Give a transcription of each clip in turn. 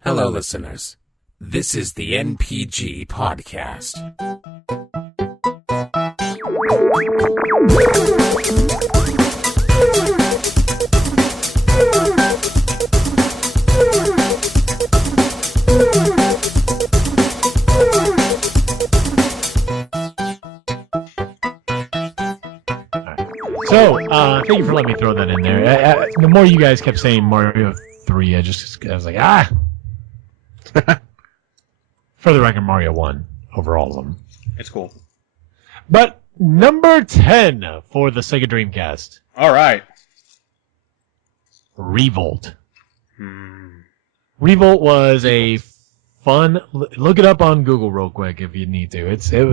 Hello, listeners. This is the NPG Podcast. So, thank you for letting me throw that in there. The more you guys kept saying Mario 3, I was like, ah! For the record, Mario 1 over all of them. It's cool. But number 10 for the Sega Dreamcast. All right. Revolt. Revolt was a fun... Look it up on Google real quick if you need to. It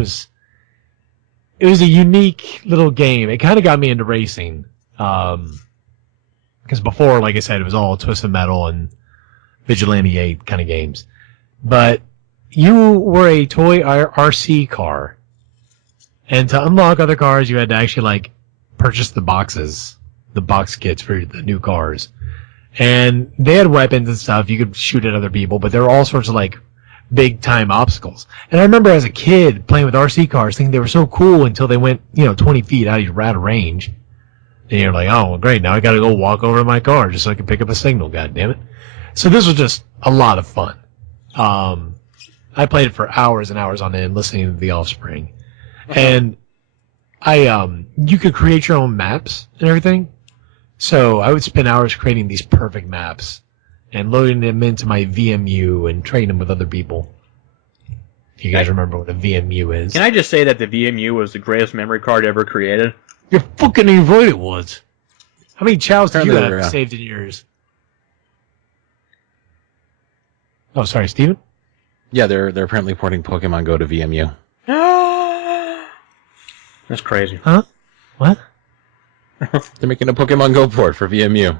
was a unique little game. It kind of got me into racing. Because before, like I said, it was all Twisted Metal and Vigilante 8 kind of games. But you were a toy RC car. And to unlock other cars, you had to actually, like, purchase the boxes, the box kits for the new cars. And they had weapons and stuff. You could shoot at other people, but there were all sorts of, like, big-time obstacles. And I remember as a kid playing with RC cars thinking they were so cool until they went, 20 feet out of range. And you're like, oh, well, great, now I gotta go walk over to my car just so I can pick up a signal, goddammit. So this was just a lot of fun. I played it for hours and hours on end listening to The Offspring. And you could create your own maps and everything. So I would spend hours creating these perfect maps and loading them into my VMU and trading them with other people. You guys remember what a VMU is? Can I just say that the VMU was the greatest memory card ever created? You're fucking right it was. How many chows did you have saved in yours? Oh, sorry, Steven? Yeah, they're apparently porting Pokemon Go to VMU. That's crazy. Huh? What? They're making a Pokemon Go port for VMU.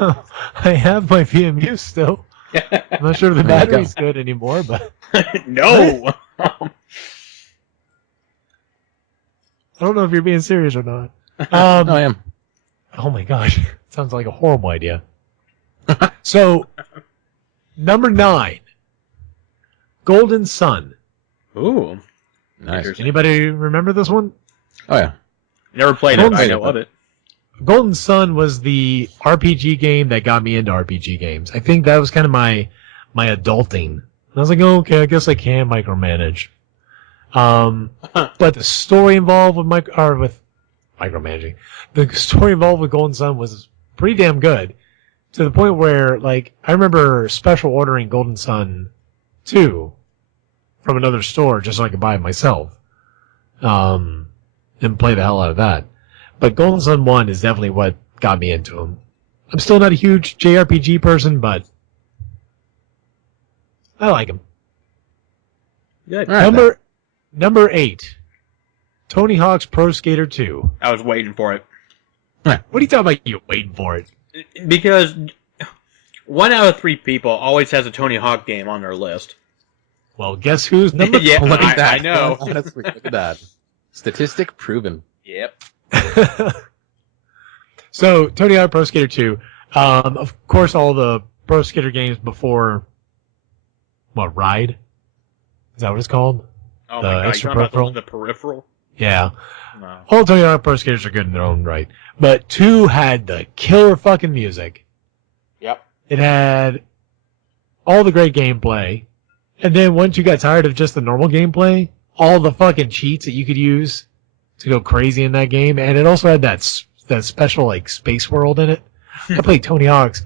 I have my VMU still. I'm not sure if the battery's good anymore, but... No! I don't know if you're being serious or not. No, I am. Oh my gosh. Sounds like a horrible idea. So, number 9. Golden Sun. Ooh. Nice. Anybody remember this one? Oh, yeah. Never played it, I know of it. Golden Sun was the RPG game that got me into RPG games. I think that was kind of my adulting. And I was like, oh, okay, I guess I can micromanage. But the story involved with micromanaging, the story involved with Golden Sun was pretty damn good. To the point where, like, I remember special ordering Golden Sun 2 from another store just so I could buy it myself. And play the hell out of that. But Golden Sun 1 is definitely what got me into them. I'm still not a huge JRPG person, but I like them. Good. Right, number 8. Tony Hawk's Pro Skater 2. I was waiting for it. What are you talking about? You're waiting for it? Because 1 out of 3 people always has a Tony Hawk game on their list. Well, guess who's number 2? Yeah, Look at that. I know. Honestly, look at that. Statistic proven. Yep. So, Tony Hawk Pro Skater 2. Of course, all the Pro Skater games before... What, Ride? Is that what it's called? Oh The my god, extra you're talking peripheral? about the peripheral? Yeah. No. All Tony Hawk Pro Skaters are good in their own right. But 2 had the killer fucking music. Yep. It had all the great gameplay. And then once you got tired of just the normal gameplay, all the fucking cheats that you could use to go crazy in that game. And it also had that special, like, space world in it. I played Tony Hawk's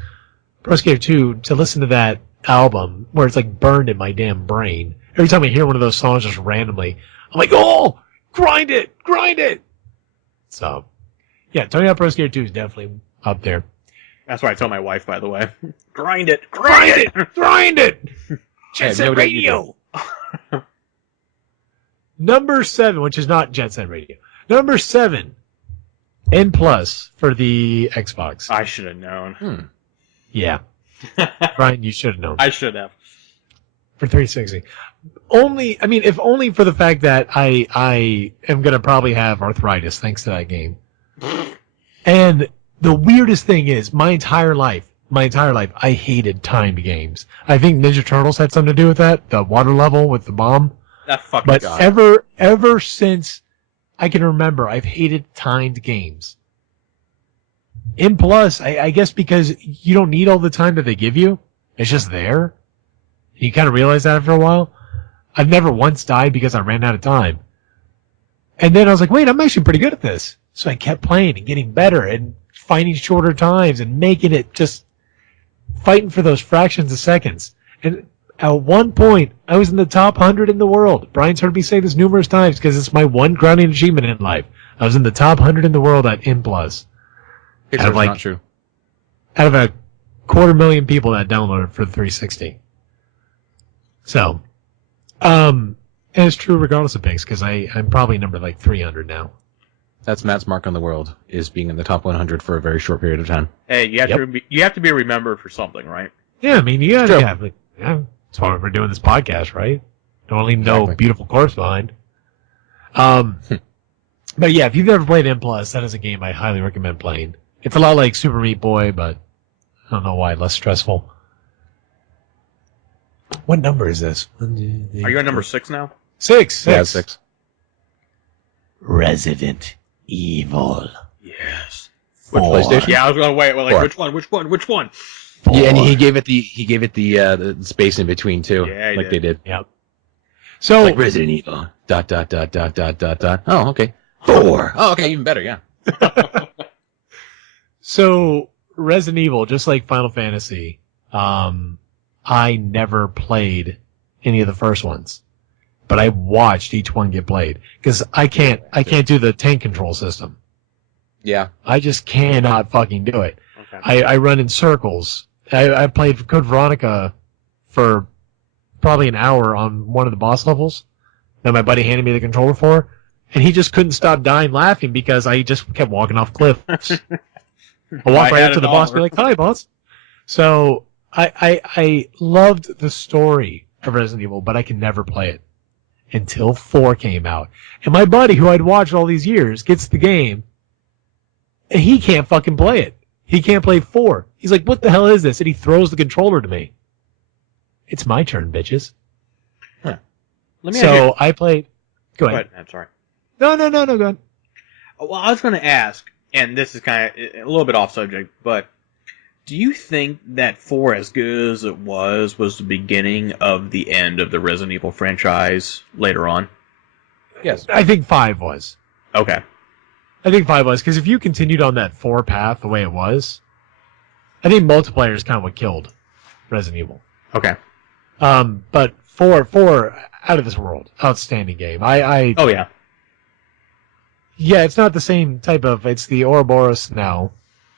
Pro Skater 2 to listen to that album where it's, like, burned in my damn brain. Every time I hear one of those songs just randomly, I'm like, oh, grind it, grind it. So, yeah, Tony Hawk Pro Skater 2 is definitely up there. That's what I tell my wife, by the way. Grind it! Grind it! Grind it! Jet Hey, Set Radio! Number 7, which is not Jet Set Radio. Number 7, N Plus for the Xbox. I should have known. Yeah. Brian, you should have known. I should have. For 360. If only for the fact that I am going to probably have arthritis thanks to that game. And the weirdest thing is, my entire life, my entire life, I hated timed games. I think Ninja Turtles had something to do with that, the water level with the bomb. That fucking But guy. ever since I can remember, I've hated timed games. In Plus, I guess because you don't need all the time that they give you. It's just there. You kind of realize that after a while. I've never once died because I ran out of time. And then I was like, wait, I'm actually pretty good at this. So I kept playing and getting better and finding shorter times and making it just fighting for those fractions of seconds. And at one point, I was in the top 100 in the world. Brian's heard me say this numerous times because it's my one grounding achievement in life. I was in the top 100 in the world at M+. It's like- not true. Out of a 250,000 people that downloaded for the 360. So, and it's true regardless of picks because I'm probably number like 300 now. That's Matt's mark on the world, is being in the top 100 for a very short period of time. Hey, you have to be remembered for something, right? Yeah, I mean, you gotta True. have, like, yeah, that's why we're doing this podcast, right? Don't leave no Exactly. beautiful corpse behind. But yeah, if you've ever played M+, that is a game I highly recommend playing. It's a lot like Super Meat Boy, but I don't know why, less stressful. What number is this? Are you on number 6 now? Six. Yeah, 6. Resident Evil. Yes. Which Four. PlayStation? Yeah, I was going to wait. Well, like, Four. which one? Yeah, and Four. he gave it the space in between too, Yeah, he like did. they did. Yep. So Like Resident Evil. ... Oh, okay. 4. Oh, okay, even better. Yeah. So Resident Evil, just like Final Fantasy, I never played any of the first ones, but I watched each one get played because I can't do the tank control system. Yeah. I just cannot fucking do it. Okay. I run in circles. I played Code Veronica for probably an hour on one of the boss levels that my buddy handed me the controller for, and he just couldn't stop dying laughing because I just kept walking off cliffs. I walk right up to the boss and be like, hi, boss. So I loved the story of Resident Evil, but I could never play it until 4 came out. And my buddy, who I'd watched all these years, gets the game, and he can't fucking play it. He can't play 4. He's like, what the hell is this? And he throws the controller to me. It's my turn, bitches. Let me ask you. So I played... Go Go ahead. ahead. I'm sorry. No, go ahead. Well, I was going to ask, and this is kind of a little bit off subject, but do you think that 4, as good as it was the beginning of the end of the Resident Evil franchise later on? Yes. I think 5 was. Okay. I think 5 was, because if you continued on that 4 path the way it was, I think multiplayer is kind of what killed Resident Evil. Okay. But 4, out of this world. Outstanding game. Oh, yeah. Yeah, it's not the same type of, it's the Ouroboros now,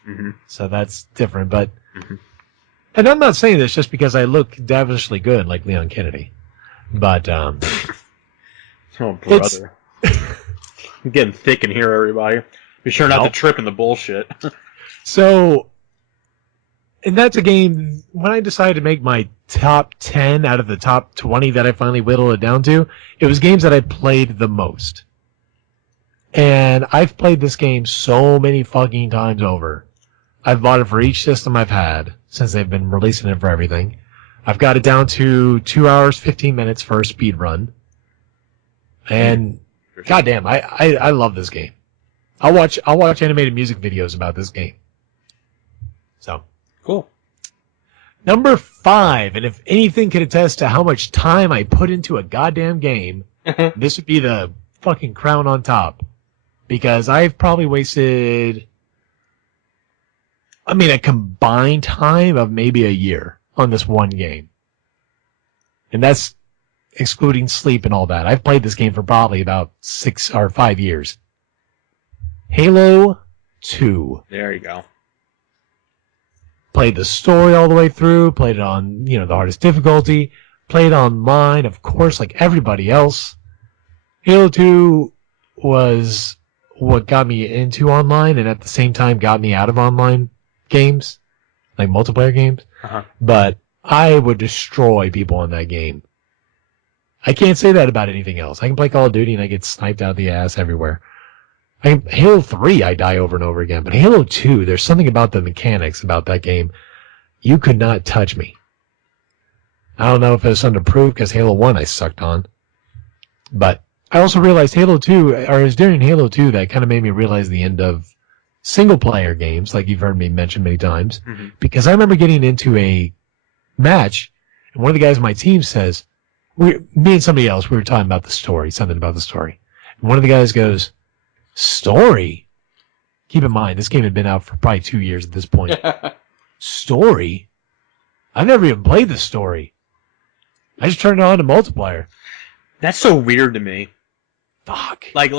Mm-hmm. so that's different, but, Mhm. and I'm not saying this just because I look devilishly good like Leon Kennedy, but, Oh, It's- brother. I'm getting thick in here, everybody. Be sure not Nope. to trip in the bullshit. so, and that's a game, when I decided to make my top 10 out of the top 20 that I finally whittled it down to, it was games that I played the most. And I've played this game so many fucking times over. I've bought it for each system I've had since they've been releasing it for everything. I've got it down to 2 hours, 15 minutes for a speed run. And goddamn, I love this game. I'll watch animated music videos about this game. So, Cool. number 5, and if anything could attest to how much time I put into a goddamn game, this would be the fucking crown on top. Because I've probably wasted, a combined time of maybe a year on this one game. And that's excluding sleep and all that. I've played this game for probably about 6 or 5 years. Halo 2. There you go. Played the story all the way through, played it on, the hardest difficulty, played online, of course, like everybody else. Halo 2 was what got me into online and at the same time got me out of online games, like multiplayer games. Uh-huh. But I would destroy people in that game. I can't say that about anything else. I can play Call of Duty and I get sniped out the ass everywhere. Halo 3, I die over and over again. But Halo 2, there's something about the mechanics about that game you could not touch me. I don't know if it was something to prove because Halo 1 I sucked on. But I also realized Halo 2, or it was during Halo 2 that kind of made me realize the end of single-player games, like you've heard me mention many times. Mm-hmm. Because I remember getting into a match, and one of the guys on my team says, me and somebody else, we were talking about the story, something about the story. And one of the guys goes, story? Keep in mind, this game had been out for probably 2 years at this point. Story? I've never even played the story. I just turned it on to multiplayer. That's so weird to me. Fuck. Like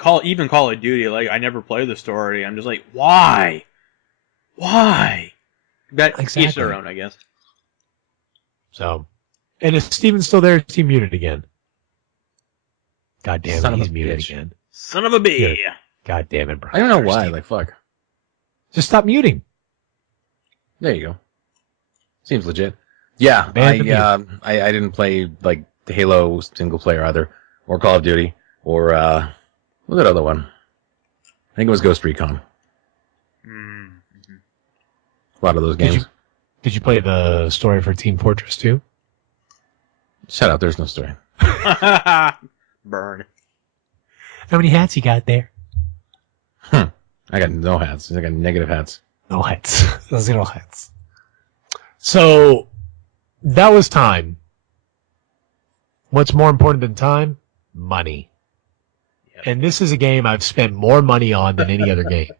Call of Duty. Like I never played the story. I'm just like, why? That Exactly. each their own, I guess. So, and is Steven still there? Is he muted again? God damn Son it, of he's a muted bitch. again. Son of a bee. God damn it, bro. I don't know why. Like, fuck. Just stop muting. There you go. Seems legit. Yeah, I didn't play like the Halo single player either, or Call of Duty, or what was that other one? I think it was Ghost Recon. Mm-hmm. A lot of those games. Did you play the story for Team Fortress 2? Shut up. There's no story. Burn. How many hats you got there? I got no hats. I got negative hats. No hats. 0 hats. So, that was time. What's more important than time? Money. Yep. And this is a game I've spent more money on than any other game.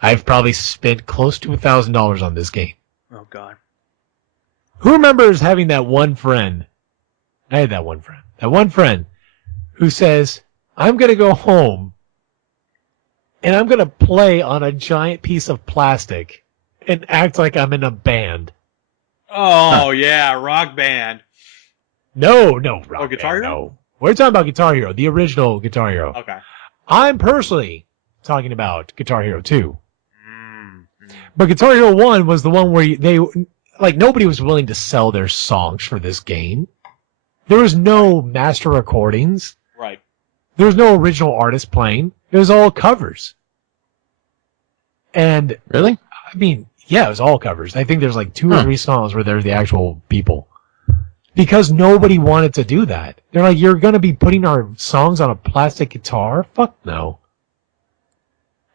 I've probably spent close to $1,000 on this game. Oh God. Who remembers having that one friend? I had that one friend. That one friend who says, I'm going to go home and I'm going to play on a giant piece of plastic and act like I'm in a band. Oh yeah, Rock Band. No, Rock Oh, Guitar Band, Hero? no. We're talking about Guitar Hero, the original Guitar Hero. Okay. I'm personally talking about Guitar Hero 2. Mm-hmm. But Guitar Hero 1 was the one where nobody was willing to sell their songs for this game. There was no master recordings. Right. There was no original artist playing. It was all covers. And, Really? I mean, yeah, it was all covers. I think there's like 2 or 3 songs where there's the actual people. Because nobody wanted to do that. They're like, you're going to be putting our songs on a plastic guitar? Fuck no.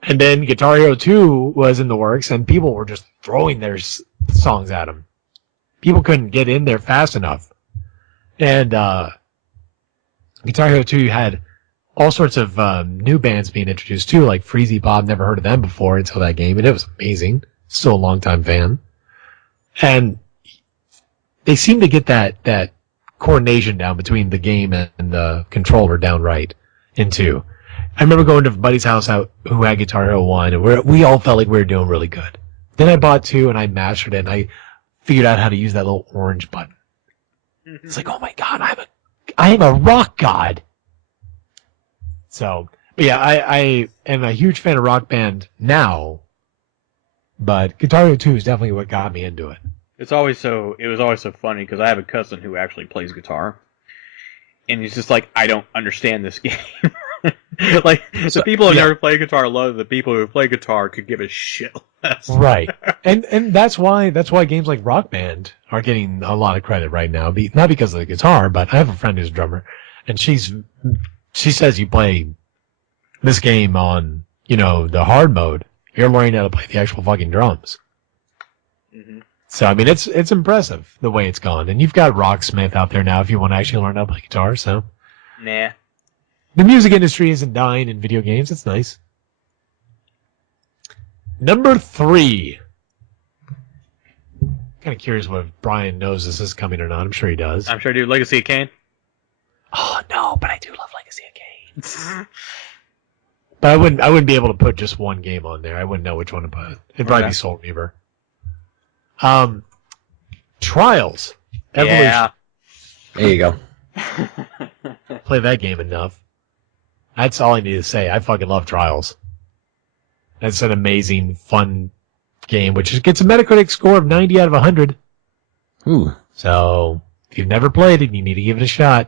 And then Guitar Hero 2 was in the works, and people were just throwing their songs at them. People couldn't get in there fast enough. And Guitar Hero 2 had all sorts of new bands being introduced too, like Freezy Bob. Never heard of them before until that game, and it was amazing. Still a longtime fan. And they seem to get that coordination down between the game and the controller down right in 2. I remember going to a buddy's house who had Guitar Hero 1, and we all felt like we were doing really good. Then I bought 2, and I mastered it, and I figured out how to use that little orange button. It's like, oh my God, I am a rock god. So, but yeah, I am a huge fan of Rock Band now, but Guitar Hero 2 is definitely what got me into it. It was always so funny because I have a cousin who actually plays guitar, and he's just like, I don't understand this game. Like the people who never play guitar love the people who play guitar could give a shit less. Right, and that's why games like Rock Band are getting a lot of credit right now. Not because of the guitar, but I have a friend who's a drummer, and she says you play this game on the hard mode, you're learning how to play the actual fucking drums. Mm-hmm. So I mean, it's impressive the way it's gone, and you've got Rocksmith out there now if you want to actually learn how to play guitar. So Nah. the music industry isn't dying in video games. It's nice. Number 3. Kind of curious if Brian knows this is coming or not. I'm sure he does. I'm sure I do. Legacy of Kain. Oh no, but I do love Legacy of Kain. But I wouldn't be able to put just one game on there. I wouldn't know which one to put. It'd probably be Soul Reaver. Trials. Evolution. Yeah. There you go. Play that game enough. That's all I need to say. I fucking love Trials. That's an amazing, fun game, which gets a Metacritic score of 90 out of 100. Ooh. So, if you've never played it, you need to give it a shot.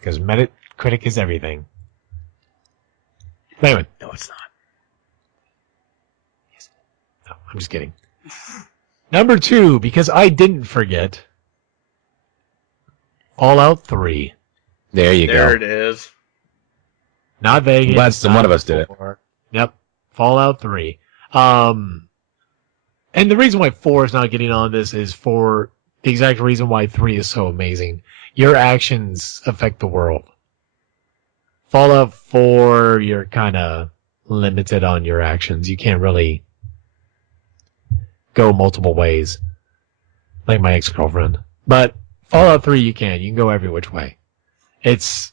Because Metacritic is everything. Anyway. No, it's not. No, I'm just kidding. Number 2, because I didn't forget, Fallout 3. There you There go. it is. Not Vegas. I'm glad one of us did it. Yep. Fallout 3. And the reason why 4 is not getting on this is for the exact reason why 3 is so amazing. Your actions affect the world. Fallout 4, you're kind of limited on your actions. You can't really go multiple ways, like my ex-girlfriend. But Fallout 3, you can. You can go every which way. It's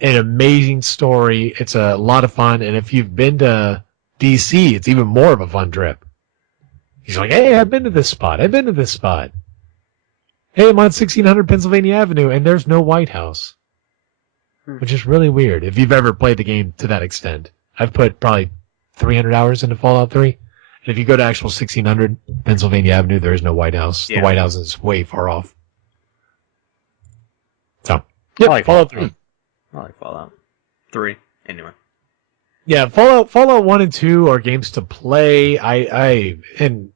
an amazing story. It's a lot of fun. And if you've been to DC, it's even more of a fun trip. He's like, hey, I've been to this spot. I've been to this spot. Hey, I'm on 1600 Pennsylvania Avenue, and there's no White House. Which is really weird if you've ever played the game to that extent. I've put probably 300 hours into Fallout 3. And if you go to actual 1600 Pennsylvania Avenue, there is no White House. Yeah. The White House is way far off. So, yeah, I like Fallout 3. I like Fallout 3. Anyway. Yeah, Fallout 1 and 2 are games to play. And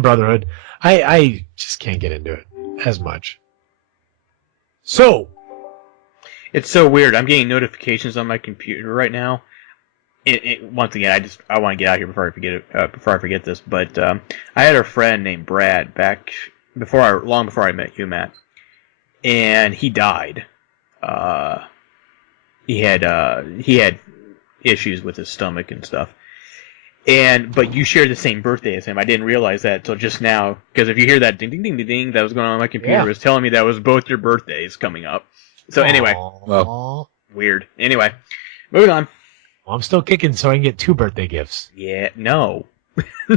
Brotherhood, I just can't get into it as much. So, It's so weird. I'm getting notifications on my computer right now. Once again, I want to get out here before I forget this. But I had a friend named Brad back long before I met you, Matt, and he died. He had issues with his stomach and stuff. But you shared the same birthday as him. I didn't realize that until just now, because if you hear that ding ding ding ding ding that was going on my computer, it was telling me that was both your birthdays coming up. So anyway, well, weird. Anyway, moving on. I'm still kicking, so I can get 2 birthday gifts. Yeah, no.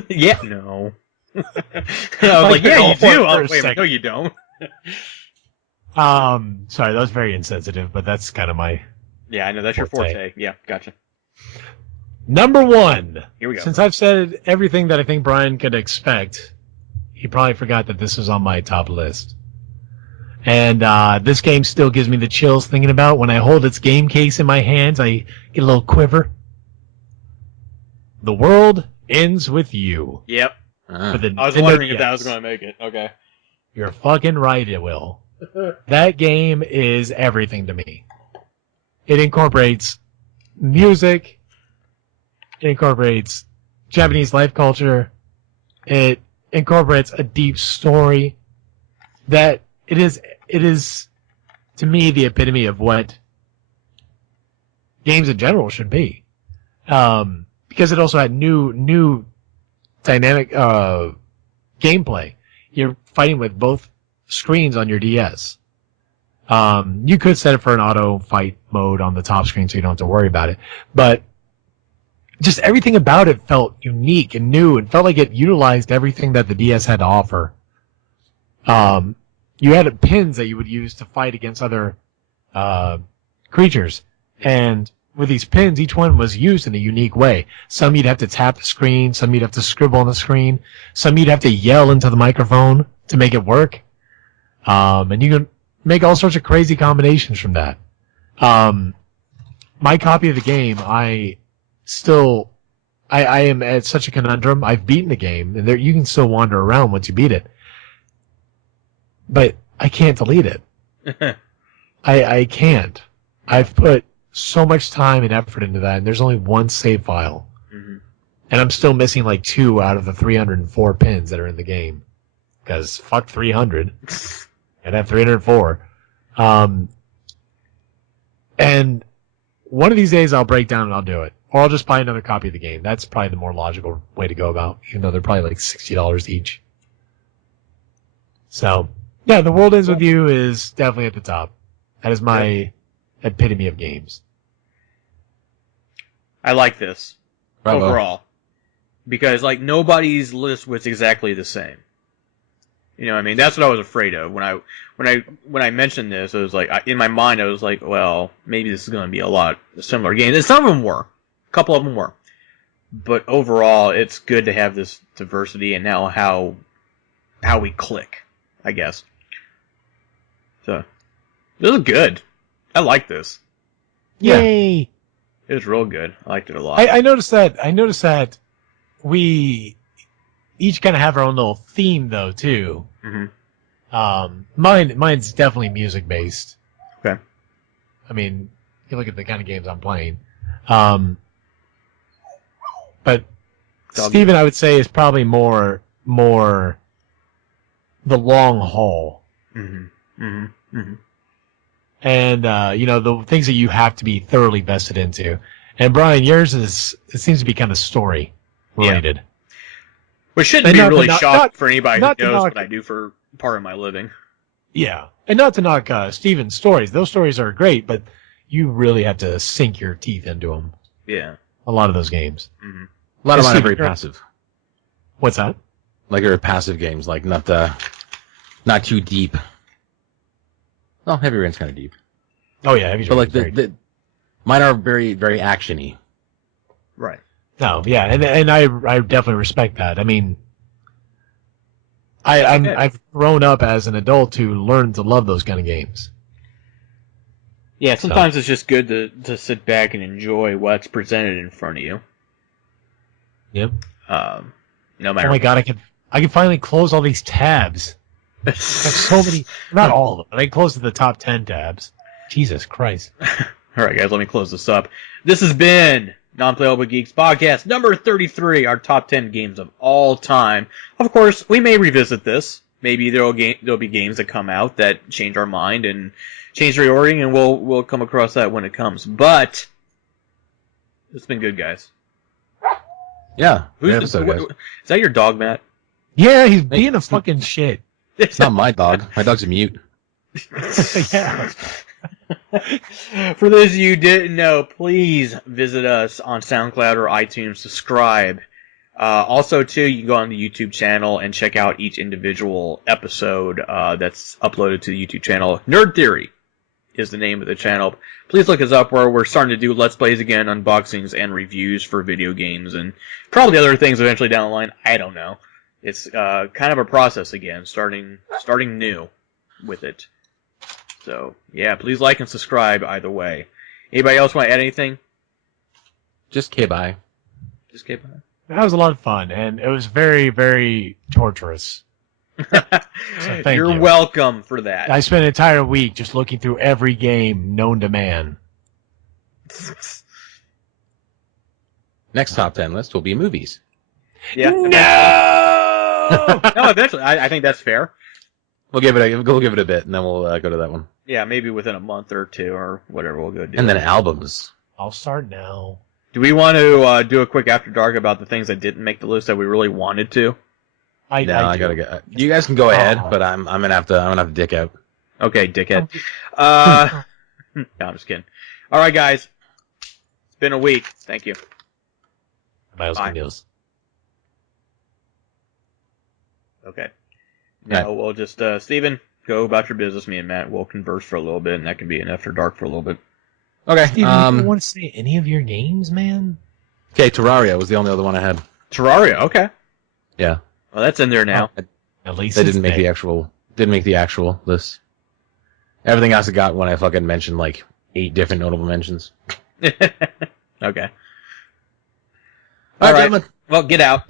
Yeah, no. I was like, yeah, you do. Wait, no, you don't. Sorry, that was very insensitive, but that's kind of my Yeah, I know that's your forte. Yeah, gotcha. number 1. Here we go. Since I've said everything that I think Brian could expect, he probably forgot that this was on my top list. And this game still gives me the chills thinking about when I hold its game case in my hands. I get a little quiver. The World Ends With You. Yep. For the I was Nintendo wondering if that DS. was going to make it. Okay. You're fucking right, it will. That game is everything to me. It incorporates music. It incorporates Japanese life culture. It incorporates a deep story. That it is to me the epitome of what games in general should be. Because it also had new dynamic gameplay. You're fighting with both screens on your DS. You could set it for an auto fight mode on the top screen so you don't have to worry about it. But just everything about it felt unique and new and felt like it utilized everything that the DS had to offer. You had pins that you would use to fight against other creatures. And with these pins, each one was used in a unique way. Some you'd have to tap the screen, some you'd have to scribble on the screen, some you'd have to yell into the microphone to make it work. And you can make all sorts of crazy combinations from that. My copy of the game, I am at such a conundrum. I've beaten the game, and you can still wander around once you beat it. But I can't delete it. I can't. I've put so much time and effort into that, and there's only one save file. Mm-hmm. And I'm still missing like 2 out of the 304 pins that are in the game. Because fuck 300. And I have 304. And one of these days I'll break down and I'll do it. Or I'll just buy another copy of the game. That's probably the more logical way to go about, even though they're probably like $60 each. So, yeah, The World Ends With You is definitely at the top. That is my epitome of games. I like this Bravo. overall because like nobody's list was exactly the same. You know what I mean? That's what I was afraid of when I mentioned this. It was like in my mind I was like, well, maybe this is going to be a lot of similar games. And some of them were, a couple of them were, but overall it's good to have this diversity and now how we click, I guess. So this is good. I like this. Yay! It was real good. I liked it a lot. I noticed that we each kind of have our own little theme though too. Mm-hmm. Mine's definitely music based. Okay. I mean, you look at the kind of games I'm playing. But Steven, I would say, is probably more the long haul. Mm-hmm. Mm-hmm. Mm-hmm. And the things that you have to be thoroughly vested into. And Brian, yours seems to be kind of story related. Yeah. Which shouldn't be really shocked for anybody who knows what I do for part of my living. Yeah, and not to knock Steven's stories; those stories are great, but you really have to sink your teeth into them. Yeah, a lot of those games. Mm-hmm. A lot of mine are very passive. What's that? Like they're passive games, like not too deep. Well, Heavy Rain's kind of deep. Oh yeah, Heavy Rain. But like mine are very, very actiony. Right. No, yeah, and I definitely respect that. I mean, I've grown up as an adult to learn to love those kind of games. Yeah, sometimes it's just good to sit back and enjoy what's presented in front of you. Yep. No matter. Oh my god, I can finally close all these tabs. I have so many, not all of them, but I closed the top 10 tabs. Jesus Christ. All right, guys, let me close this up. This has been Non-Playable Geeks Podcast number 33, our top 10 games of all time. Of course, we may revisit this. Maybe there'll be games that come out that change our mind and change the reordering, and we'll come across that when it comes. But it's been good, guys. Yeah. Is that your dog, Matt? Yeah, he's being a fucking shit. It's not my dog. My dog's a mute. Yeah. For those of you who didn't know, please visit us on SoundCloud or iTunes. Subscribe. Also, too, you can go on the YouTube channel and check out each individual episode that's uploaded to the YouTube channel. Nerd Theory is the name of the channel. Please look us up where we're starting to do Let's Plays again, unboxings, and reviews for video games, and probably other things eventually down the line. I don't know. It's kind of a process again, starting new with it. So, yeah, please like and subscribe either way. Anybody else want to add anything? Just K-bye. Just K-bye. That was a lot of fun, and it was very, very torturous. So You're welcome for that. I spent an entire week just looking through every game known to man. Next top 10 list will be movies. Yeah. No! No, eventually. I think that's fair. We'll give it a bit, and then we'll go to that one. Yeah, maybe within a month or two or whatever we'll go do. And then albums. I'll start now. Do we want to do a quick After Dark about the things that didn't make the list that we really wanted to? I gotta go. You guys can go ahead, but I'm gonna have to dick out. Okay, dickhead. No, I'm just kidding. All right, guys. It's been a week. Thank you. Bye. Okay. Now we'll just Steven, go about your business. Me and Matt will converse for a little bit, and that can be an After Dark for a little bit. Okay. Steven, you don't want to say any of your games, man? Okay, Terraria was the only other one I had. Terraria, okay. Yeah. Well, that's in there now. At least they didn't make the actual list. Everything else I got when I fucking mentioned like 8 different notable mentions. Okay. All right, gentlemen. Well, get out.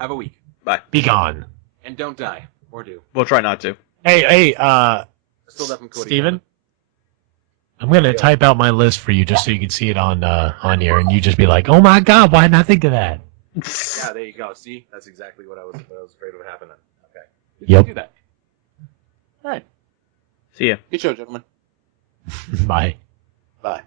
Have a week. Bye. Be gone. And don't die. Or do. We'll try not to. Hey, Still definitely Cody. Steven? I'm gonna type out my list for you just so you can see it on here, and you just be like, "Oh my God, why didn't I think of that?" Yeah, there you go. See, that's exactly what I was afraid would happen. Okay. Yep. Do that. All right. See ya. Good show, gentlemen. Bye. Bye.